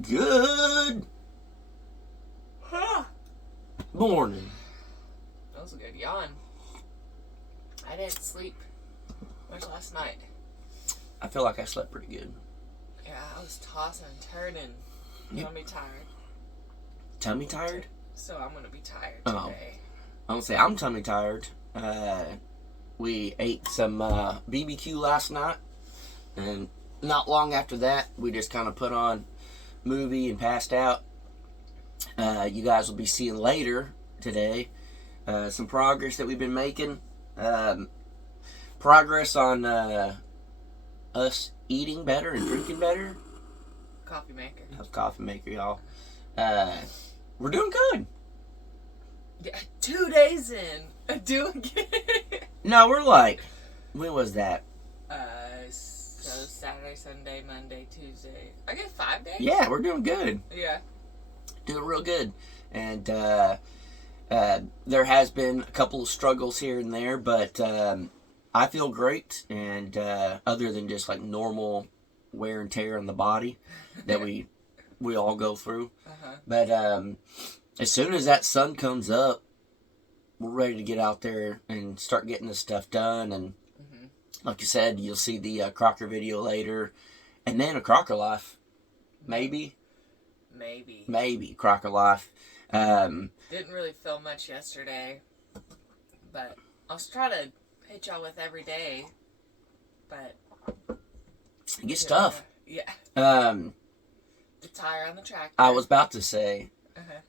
Good morning. That was a good yawn. I didn't sleep much last night. I feel like I slept pretty good. Yeah, I was tossing and turning. I'm Yep. gonna be tired. Tummy tired? So I'm gonna be tired Oh. today. I'm gonna say I'm tummy tired. We ate some BBQ last night, and not long after that, we just kind of put on movie and passed out. You guys will be seeing later today some progress that we've been making. Progress on us eating better and drinking better. Coffee maker. That was coffee maker, y'all. We're doing good. Yeah, 2 days in. Doing good. No, we're like, when was that? So Saturday, Sunday, Monday, Tuesday. I guess 5 days? Yeah, we're doing good. Yeah. Doing real good. And there has been a couple of struggles here and there, but I feel great. And other than just like normal wear and tear on the body that we all go through. Uh-huh. But as soon as that sun comes up, we're ready to get out there and start getting this stuff done. And like you said, you'll see the Crocker video later. And then a Crocker Life. Maybe Crocker Life. Didn't really film much yesterday, but I was trying to hit y'all with every day, but it gets tough. Yeah. The tire on the tractor. I was about to say, Uh-huh.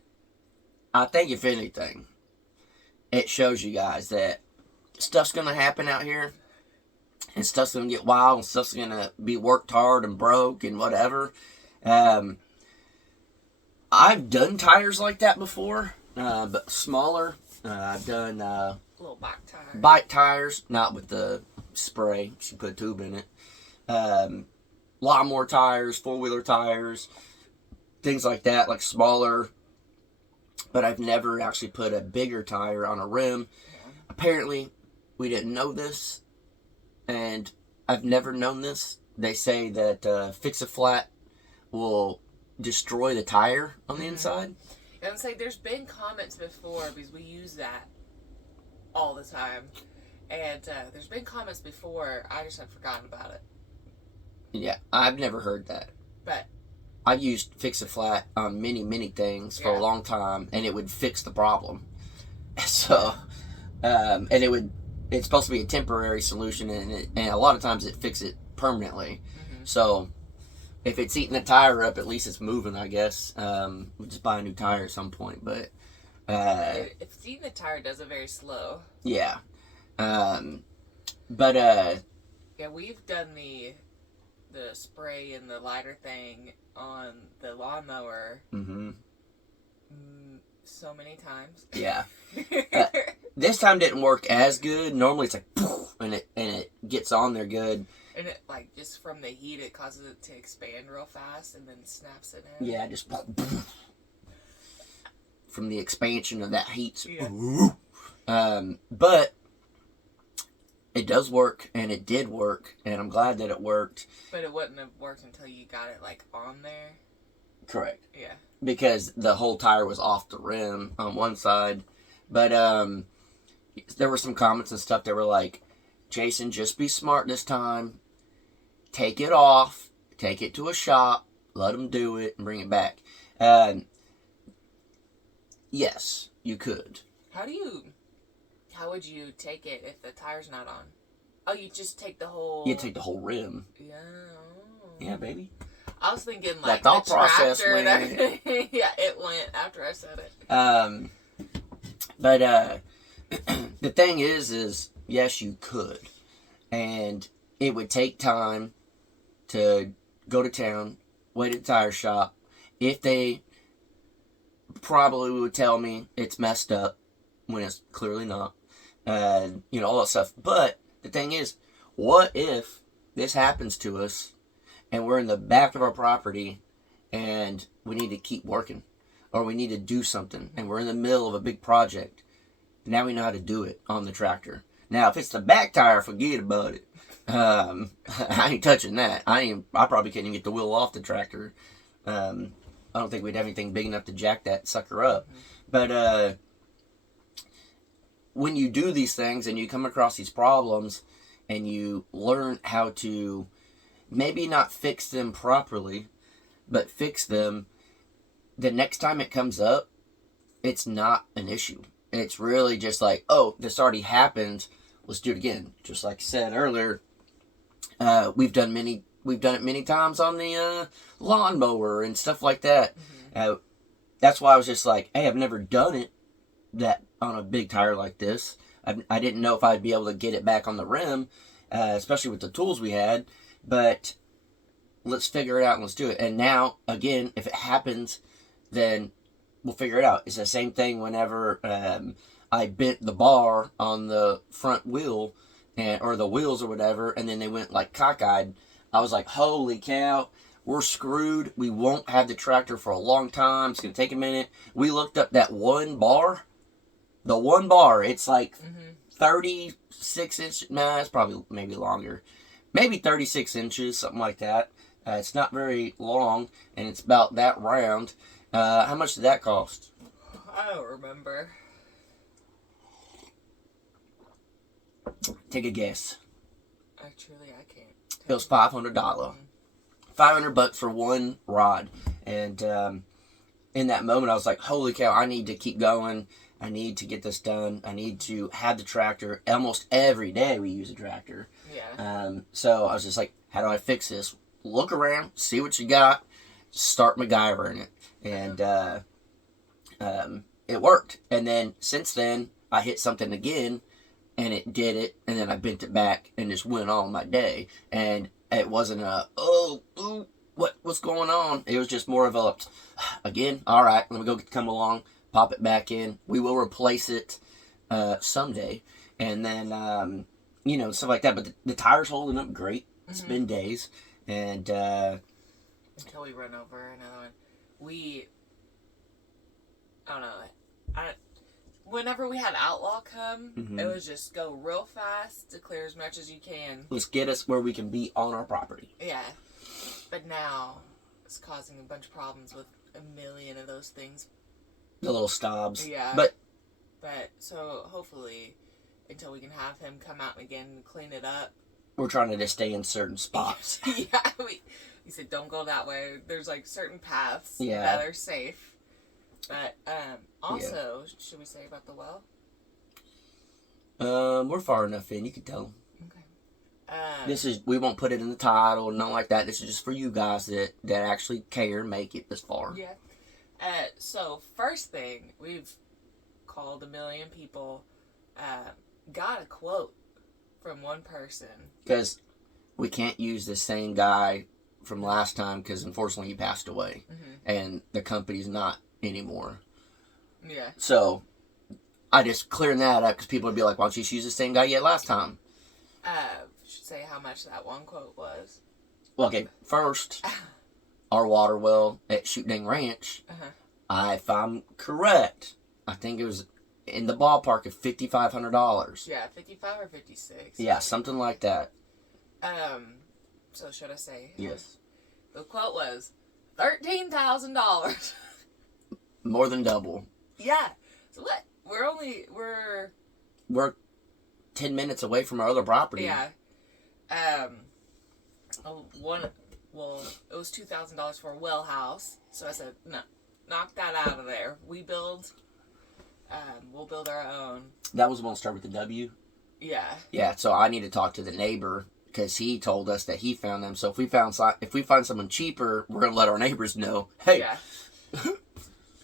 I think if anything, it shows you guys that stuff's going to happen out here, and stuff's going to get wild, and stuff's going to be worked hard and broke and whatever. I've done tires like that before, but smaller. I've done Little bike tire. bike tires, not with the spray. She put a tube in it. Lawnmower tires, four-wheeler tires, things like that, like smaller. But I've never actually put a bigger tire on a rim. Yeah. Apparently, we didn't know this, and I've never known this. They say that Fix-A-Flat will destroy the tire on the inside. And it's like there's been comments before because we use that all the time, and there's been comments before. I just had forgotten about it. Yeah, I've never heard that. But I've used Fix-A-Flat on many things for a long time, and it would fix the problem. So, and it's supposed to be a temporary solution, and a lot of times it fixes it permanently. So, if it's eating the tire up, at least it's moving, I guess. We'll just buy a new tire at some point, but if it's eating the tire, it does it very slow. yeah. Yeah, we've done the spray and the lighter thing on the lawnmower so many times. Yeah. This time didn't work as good. Normally it's like poof, and it gets on there good. And it, like, just from the heat, it causes it to expand real fast and then snaps it in. Yeah, just from the expansion of that heat. Yeah. But it does work, and it did work, and I'm glad that it worked. But it wouldn't have worked until you got it, like, on there. Correct. Yeah. Because the whole tire was off the rim on one side. But there were some comments and stuff that were like, Jason, just be smart this time. Take it off. Take it to a shop. Let them do it and bring it back. Yes, you could. How would you take it if the tire's not on? Oh, you just take the whole... You take the whole rim. Yeah. Yeah, baby. I was thinking, like, that thought the process tractor and went. everything. Yeah, it went after I said it. But the thing is yes, you could. And it would take time to go to town, wait at the tire shop. If they probably would tell me it's messed up when it's clearly not. All that stuff. But the thing is, what if this happens to us and we're in the back of our property and we need to keep working or we need to do something and we're in the middle of a big project? Now we know how to do it on the tractor. Now, if it's the back tire, forget about it. I ain't touching that. I probably can't even get the wheel off the tractor I don't think we'd have anything big enough to jack that sucker up. But when you do these things and you come across these problems and you learn how to maybe not fix them properly, but fix them, the next time it comes up, it's not an issue. It's really just like, oh, this already happened. Let's do it again. Just like I said earlier, we've done it many times on the lawnmower and stuff like that. That's why I was just like, hey, I've never done it that on a big tire like this. I didn't know if I'd be able to get it back on the rim, especially with the tools we had. But let's figure it out and let's do it. And now, again, if it happens, then we'll figure it out. It's the same thing whenever I bent the bar on the front wheel or the wheels or whatever, and then they went like cockeyed. I was like, holy cow, we're screwed. We won't have the tractor for a long time. It's going to take a minute. We looked up that one bar. The one bar, it's like 36 inches. Nah, it's probably maybe longer. Maybe 36 inches, something like that. It's not very long, and it's about that round. How much did that cost? I don't remember. Take a guess. I can't. It was $500. $500 for one rod. And in that moment, I was like, holy cow, I need to keep going. I need to get this done. I need to have the tractor. Almost every day we use a tractor. Yeah. So I was just like, how do I fix this? Look around, see what you got, start MacGyvering it. And it worked. And then since then, I hit something again, and it did it, and then I bent it back and just went on my day. And it wasn't what's going on? It was just more of a, again, all right, let me go come along, pop it back in. We will replace it someday. And then, stuff like that. But the tire's holding up great. It's been days. And until we run over another one. I don't know. Whenever we had Outlaw come, it was just go real fast to clear as much as you can. Let's get us where we can be on our property. Yeah. But now it's causing a bunch of problems with a million of those things. The little stobs. Yeah. But so hopefully until we can have him come out again and clean it up. We're trying to just stay in certain spots. Yeah. He said don't go that way. There's like certain paths that are safe. But also, should we say about the well? We're far enough in. You can tell them. Okay. We won't put it in the title, nothing like that. This is just for you guys that actually care and make it this far. Yeah. So first thing, we've called a million people, got a quote from one person. Because we can't use the same guy from last time because unfortunately he passed away. And the company's not anymore. Yeah. So I just clearing that up because people would be like, why don't you just use the same guy you had last time? Should say how much that one quote was. Well, okay, first, our water well at Shoot Dang Ranch, if I'm correct, I think it was in the ballpark of $5,500. Yeah, 55 or 56. Yeah, something like that. So should I say? Yes. The quote was $13,000. More than double. Yeah. So what? We're 10 minutes away from our other property. Yeah. It was $2,000 for a well house. So I said, no, knock that out of there. We'll build our own. That was the one started with the W? Yeah. Yeah, so I need to talk to the neighbor because he told us that he found them. So if we find someone cheaper, we're going to let our neighbors know. Hey. Yeah.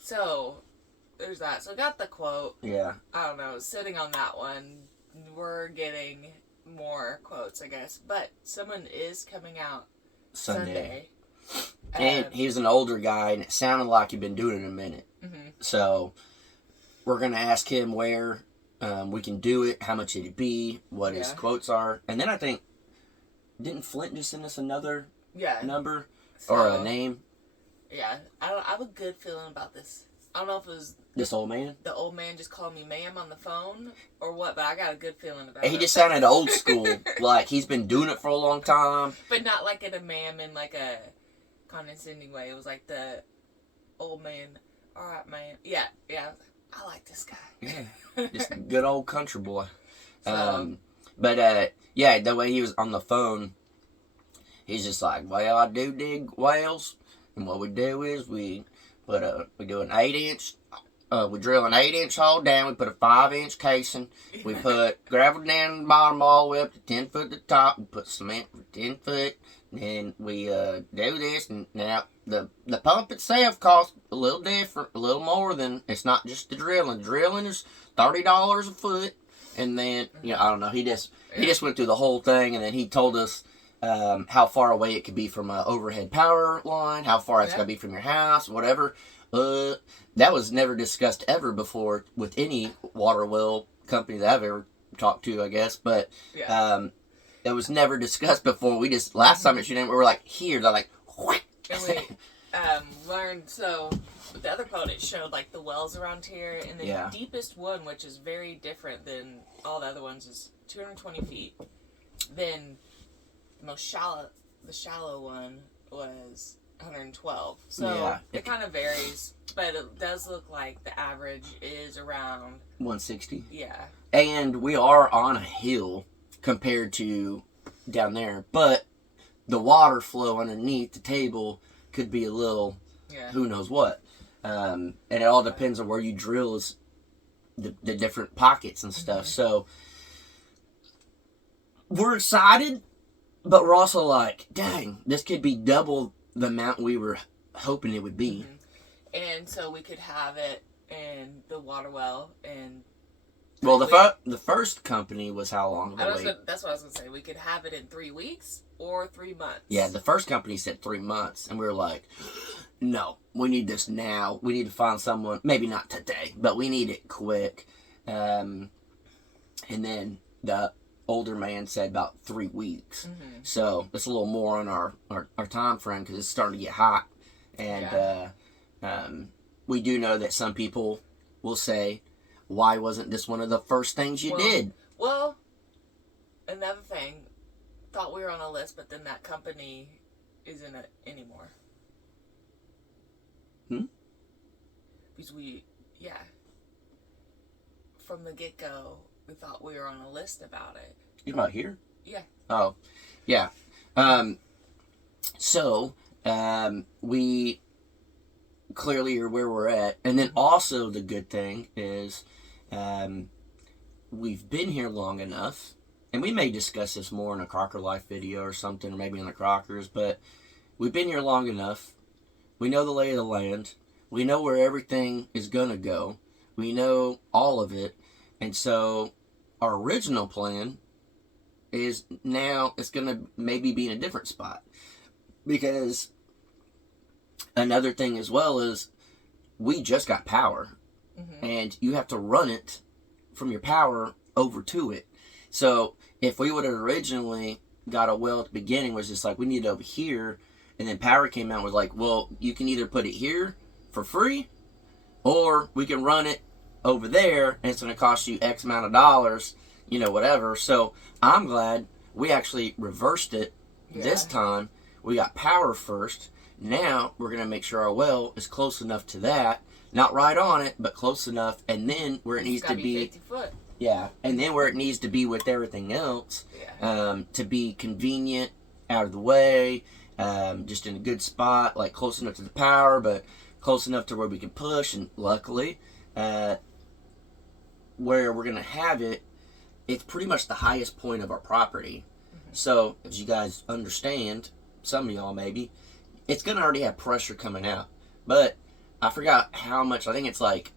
So there's that. So I got the quote. Yeah. I don't know. Sitting on that one, we're getting more quotes, I guess. But someone is coming out Sunday. And he's an older guy, and it sounded like he'd been doing it a minute. So we're going to ask him where we can do it, how much it'd be, what his quotes are. And then I think, didn't Flint just send us another number or a name? Yeah. I have a good feeling about this. I don't know if it was this old man. The old man just called me ma'am on the phone or what, but I got a good feeling about it. He just sounded old school, like he's been doing it for a long time. But not like in a ma'am in like a condescending way. It was like the old man, all right, man. Yeah. I like this guy. Yeah. Just a good old country boy. So, Yeah, the way he was on the phone, he's just like, well, I do dig whales, and what we do is we do an 8-inch, we drill an 8-inch hole down, we put a 5-inch casing, we put gravel down the bottom all the way up to 10 foot at the top, we put cement for 10 foot, and we do this, and now the pump itself costs a little different, a little more than, it's not just the drilling. Drilling is $30 a foot, and then, I don't know, he just went through the whole thing, and then he told us how far away it could be from an overhead power line, how far it's got to be from your house, whatever. That was never discussed ever before with any water well company that I've ever talked to, I guess. But it was never discussed before. We just, last time it shoot, we were like, here. They're like, what? And we learned, so with the other boat, it showed like the wells around here. And the deepest one, which is very different than all the other ones, is 220 feet. Then the shallow one was 112. So it kind of varies, but it does look like the average is around 160. Yeah. And we are on a hill compared to down there, but the water flow underneath the table could be a little who knows what. And it all depends on where you drill is the different pockets and stuff. So we're excited, but we're also like, dang, this could be double the amount we were hoping it would be. And so we could have it in the water well. And well, the first company was how long? That's what I was going to say. We could have it in 3 weeks or 3 months. Yeah, the first company said 3 months. And we were like, no, we need this now. We need to find someone, maybe not today, but we need it quick. And then the older man said about 3 weeks. So it's a little more on our time frame because it's starting to get hot. And we do know that some people will say, why wasn't this one of the first things you did? Well, another thing, thought we were on a list, but then that company isn't it anymore. Because from the get-go, we thought we were on a list about it. You about here? Yeah. Oh, yeah. So, we clearly are where we're at. And then also the good thing is we've been here long enough, and we may discuss this more in a Crocker Life video or something, or maybe on the Crockers, but we've been here long enough. We know the lay of the land. We know where everything is going to go. We know all of it. And so our original plan is now it's going to maybe be in a different spot. Because another thing as well is we just got power. And you have to run it from your power over to it. So if we would have originally got a well at the beginning, was just like, we need it over here. And then power came out and was like, well, you can either put it here for free, or we can run it over there and it's going to cost you X amount of dollars, whatever. So I'm glad we actually reversed it this time. We got power first. Now we're going to make sure our well is close enough to that. Not right on it, but close enough. And then where it needs to be 50 foot. Yeah. And then where it needs to be with everything else, to be convenient, out of the way, just in a good spot, like close enough to the power, but close enough to where we can push. And luckily, where we're going to have it, it's pretty much the highest point of our property. So, as you guys understand, some of y'all maybe, it's going to already have pressure coming out. But I forgot how much, I think it's like,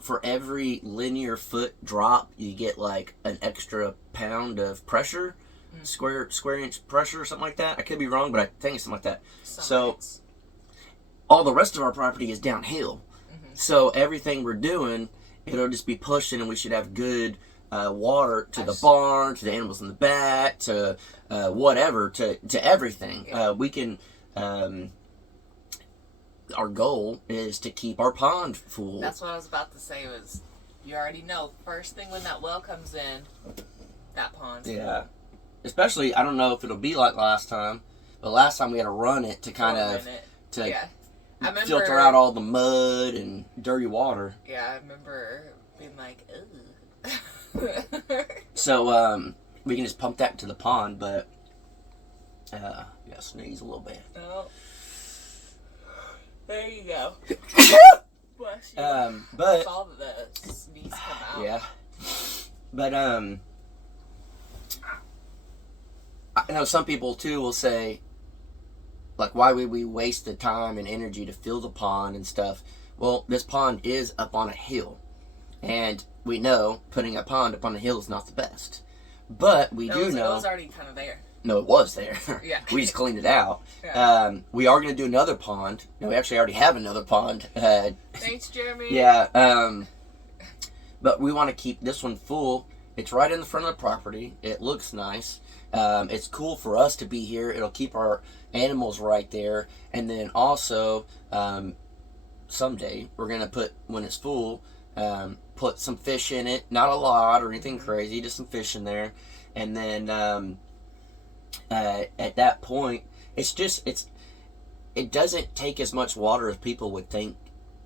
for every linear foot drop, you get like an extra pound of pressure, square inch pressure or something like that. I could be wrong, but I think it's something like that. So, all the rest of our property is downhill. So, everything we're doing, it'll just be pushing, and we should have good water to the barn, to the animals in the back, to whatever, to everything. We can, our goal is to keep our pond full. That's what I was about to say was, you already know, first thing when that well comes in, that pond's full. Especially, I don't know if it'll be like last time, But last time we had to run it to kind For a of minute. to Yeah. I remember, filter out all the mud and dirty water. Yeah, I remember being like, ugh. So we can just pump that into the pond, but gotta sneeze a little bit. Oh. There you go. Bless you. But I saw the sneeze come out. yeah, but I know some people too will say, like, why would we waste the time and energy to fill the pond and stuff? Well, this pond is up on a hill, and we know putting a pond up on a hill is not the best. But we do know it was already kind of there. No, it was there. Yeah. We just cleaned it out. Yeah. We are going to do another pond. No, we actually already have another pond. Thanks, Jeremy. Yeah. But we want to keep this one full. It's right in the front of the property. It looks nice. It's cool for us to be here. It'll keep our animals right there. And then also, someday, we're going to put, when it's full, put some fish in it. Not a lot or anything crazy, just some fish in there. And then at that point, it doesn't take as much water as people would think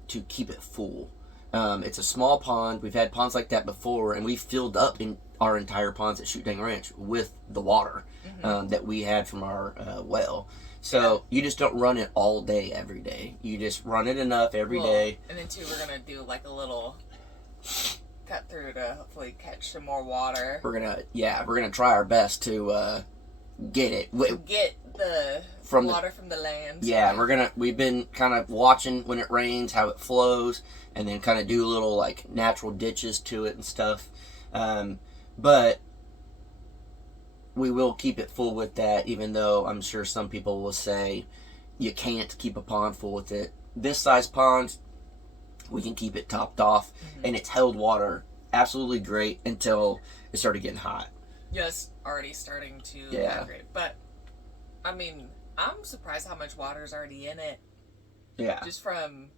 to keep it full. It's a small pond. We've had ponds like that before, and we filled up in our entire ponds at Shoot Dang Ranch with the water that we had from our well. So you just don't run it all day, every day. You just run it enough every day. And then, too, we're going to do like a little cut through to hopefully catch some more water. We're gonna try our best to get it. Get the water from the land. Yeah, we've been kind of watching when it rains, how it flows, and then kind of do little, like, natural ditches to it and stuff. But we will keep it full with that, even though I'm sure some people will say you can't keep a pond full with it. This size pond, we can keep it topped off, and it's held water absolutely great until it started getting hot. Yes, already starting to migrate. But, I mean, I'm surprised how much water is already in it. Yeah. Just from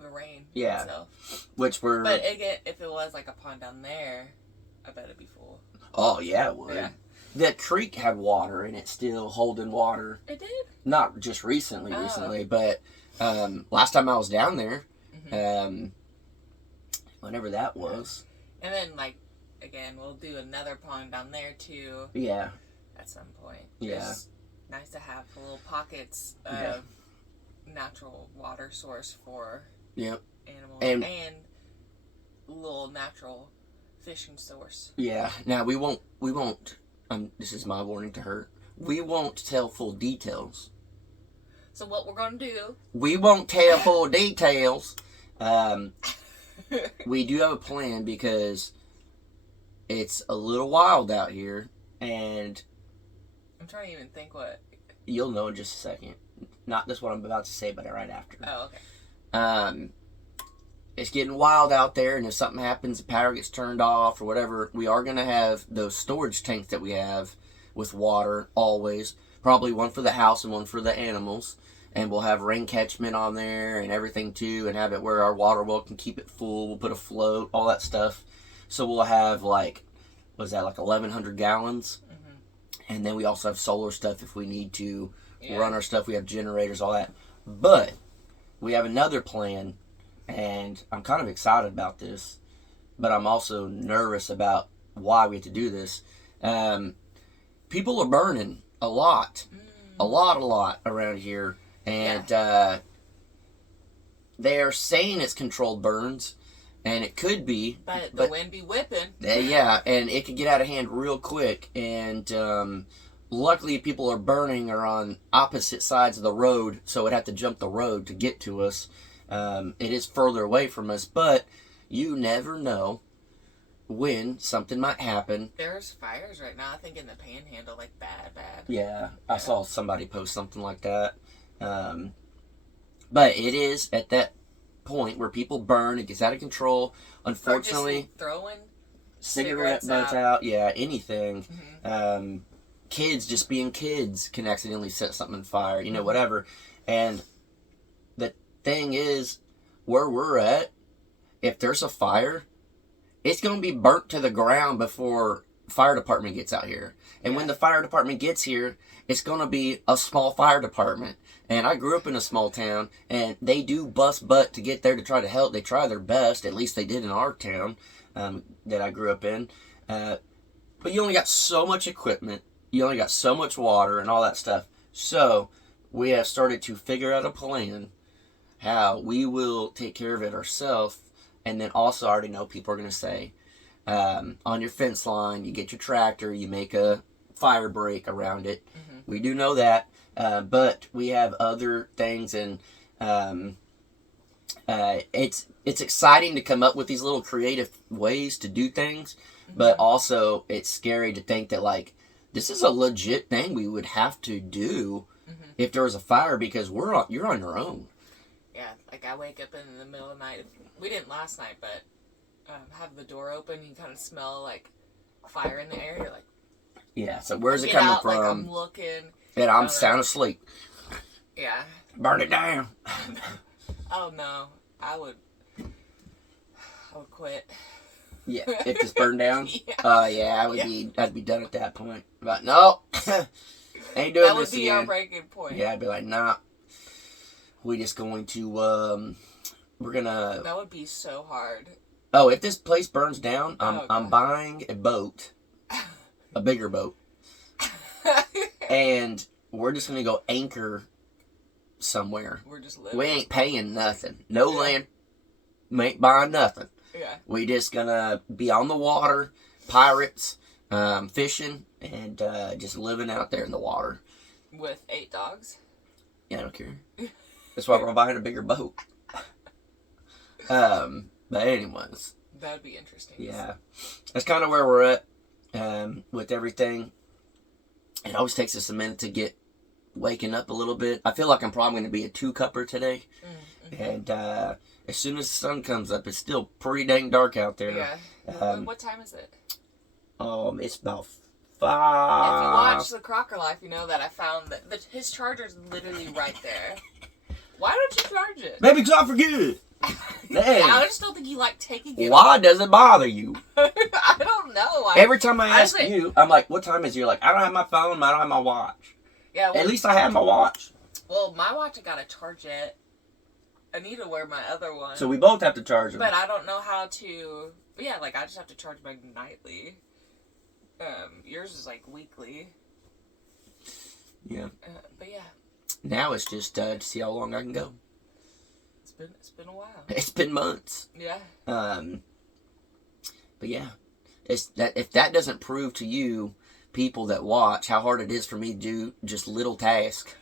the rain. Yeah. Itself. But again, if it was like a pond down there, I bet it'd be full. Oh, yeah, it would. Yeah. The creek had water and it's still holding water. It did? Not just recently, but last time I was down there, whenever that was. And then, like, again, we'll do another pond down there, too. Yeah. At some point. Yeah. It's nice to have little pockets of natural water source for animals and little natural fishing source. Yeah. Now, we won't, this is my warning to her, we won't tell full details. So what we're going to do... We won't tell full details. We do have a plan because it's a little wild out here, and... I'm trying to even think what... You'll know in just a second. Not just what I'm about to say, but right after. Oh, okay. It's getting wild out there, and if something happens, the power gets turned off or whatever, we are going to have those storage tanks that we have with water always. Probably one for the house and one for the animals. And we'll have rain catchment on there and everything too, and have it where our water well can keep it full. We'll put a float, all that stuff. So we'll have like 1,100 gallons? And then we also have solar stuff if we need to run our stuff. We have generators, all that. But we have another plan, and I'm kind of excited about this, but I'm also nervous about why we have to do this. People are burning a lot around here, and they're saying it's controlled burns, and it could be. But the wind be whipping. Yeah, and it could get out of hand real quick, and luckily people are burning are on opposite sides of the road, so it'd have to jump the road to get to us. It is further away from us, but you never know when something might happen. There's fires right now, I think, in the Panhandle, like bad. Yeah, I saw somebody post something like that. But it is at that point where people burn, it gets out of control. Unfortunately, or just throwing cigarette butts out. Yeah, anything. Kids just being kids can accidentally set something on fire, whatever. And the thing is, where we're at, if there's a fire, it's going to be burnt to the ground before fire department gets out here. And when Yeah. the fire department gets here, it's going to be a small fire department. And I grew up in a small town, and they do bust butt to get there to try to help. They try their best. At least they did in our town that I grew up in. But you only got so much equipment. You only got so much water and all that stuff. So we have started to figure out a plan how we will take care of it ourselves. And then also I already know people are going to say, on your fence line, you get your tractor, you make a fire break around it. Mm-hmm. We do know that. But we have other things, and it's exciting to come up with these little creative ways to do things. Mm-hmm. But also it's scary to think that like this is a legit thing we would have to do Mm-hmm. if there was a fire, because you're on your own. Yeah, like I wake up in the middle of the night. We didn't last night, but have the door open. You kind of smell like fire in the air. You're like, Yeah. So where's it get coming out, from? like I'm looking. And I'm sound asleep. Yeah. Burn it down. Oh no, I would quit. Yeah, if it's burned down. Yeah. Yeah, I'd be done at that point. But no, ain't doing That would this be our again. breaking point. Yeah, I'd be like, nah. We just going to we're gonna. That would be so hard. Oh, if this place burns down, Oh, I'm God. buying a boat, a bigger boat, and we're just gonna go anchor somewhere. We're just living. We ain't paying nothing. No Yeah. land. We ain't buying nothing. Yeah. We just gonna be on the water, pirates, fishing, and just living out there in the water. With 8 dogs. Yeah, I don't care. That's why we're buying a bigger boat. But anyways, That would be interesting. yeah, that's kind of where we're at with everything. It always takes us a minute to get waking up a little bit. I feel like I'm probably going to be a 2-cupper today. Mm-hmm. And as soon as the sun comes up, it's still pretty dang dark out there. Yeah. What time is it? It's about If 5. you watch The Crocker Life, you know that I found that his charger's literally right there. Why don't you charge it? Maybe because I forget. Dang. I just don't think you like taking it. Why does it bother you? I don't know. Every time I ask Honestly- you, I'm like, what time is it? You're like, I don't have my phone, I don't have my watch. Yeah. Well, At least I have my watch. well, my watch, I gotta charge it. I need to wear my other one. So we both have to charge them. But I don't know how to. But yeah, like I just have to charge mine nightly. Yours is like weekly. Yeah. But yeah, Now it's just to see how long I can go. it's been a while. It's been months. Yeah. But yeah, it's that if that doesn't prove to you, people that watch, how hard it is for me to do just little tasks.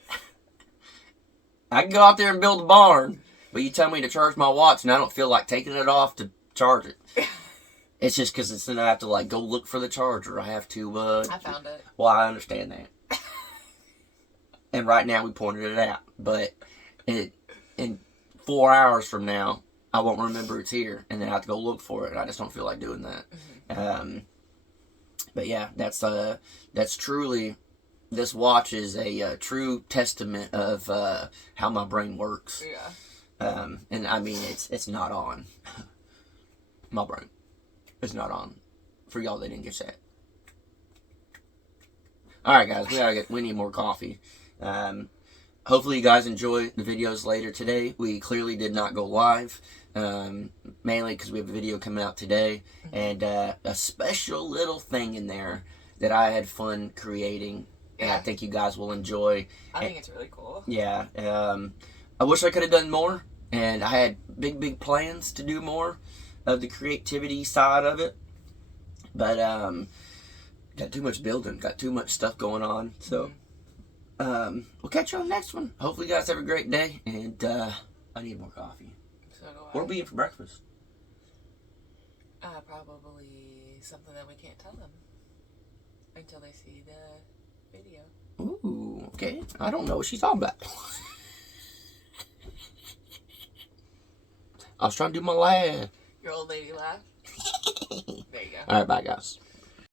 I can go out there and build a barn, but you tell me to charge my watch, and I don't feel like taking it off to charge it. It's just because then I have to like go look for the charger. I have to. I found it. Well, I understand that. And right now we pointed it out, but in 4 hours from now, I won't remember it's here, and then I have to go look for it. And I just don't feel like doing that. Mm-hmm. But yeah, that's truly, this watch is a true testament of how my brain works. Yeah. And I mean, it's not on. My brain, it's not on. For y'all that didn't get that. All right, guys, we need more coffee. Hopefully you guys enjoy the videos later today. We clearly did not go live, mainly because we have a video coming out today, and a special little thing in there that I had fun creating, and I Yeah. think you guys will enjoy. I think it's really cool. Yeah, I wish I could have done more, and I had big plans to do more of the creativity side of it, but got too much building, got too much stuff going on, so we'll catch you on the next one. Hopefully you guys have a great day, and I need more coffee. So do I. What'll we eat for breakfast? Probably something that we can't tell them until they see the video. Ooh, okay. I don't know what she's talking about. I was trying to do my laugh. Your old lady laugh. There you go. All right, bye, guys.